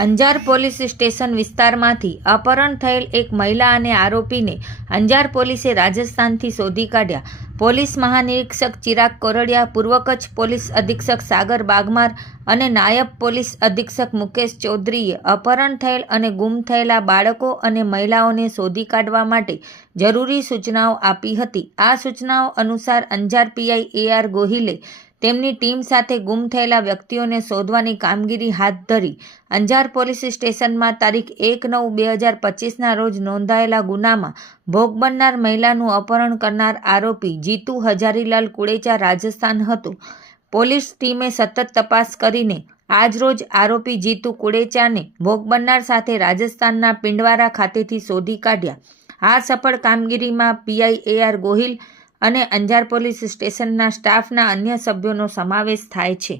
Anjar police station વિસ્તારમાંથી અપહરણ થયેલ એક મહિલા અને આરોપીને અંજાર પોલીસે રાજસ્થાનથી શોધી કાઢ્યા. પોલીસ મહાનિરીક્ષક ચિરાગ કોરડિયા, પૂર્વ કચ્છ પોલીસ અધિક્ષક સાગર બાગમાર અને નાયબ પોલીસ અધિક્ષક મુકેશ ચૌધરીએ અપહરણ થયેલ અને ગુમ થયેલા બાળકો અને મહિલાઓને શોધી કાઢવા માટે જરૂરી સૂચનાઓ આપી હતી. આ સૂચનાઓ અનુસાર અંજાર પીઆઈ એ આર ગોહિલે તેમની ટીમ સાથે ગુમ થયેલા વ્યક્તિઓને શોધવાની કામગીરી હાથ ધરી. અંજાર પોલીસ સ્ટેશનમાં તારીખ એક નવ બે હજાર પચીસના રોજ નોંધાયેલા ગુનામાં ભોગ બનનાર મહિલાનું અપહરણ કરનાર આરોપી જીતુ હજારીલાલ કુડેચા રાજસ્થાન હતો. પોલીસ ટીમે સતત તપાસ કરીને આજરોજ આરોપી જીતુ કુડેચાને ભોગ બનનાર સાથે રાજસ્થાનના પિંડવારા ખાતેથી શોધી કાઢ્યા. આ સફળ કામગીરીમાં પીઆઈ એ આર ગોહિલ અને અંજાર પોલીસ સ્ટેશનના સ્ટાફના અન્ય સભ્યોનો સમાવેશ થાય છે.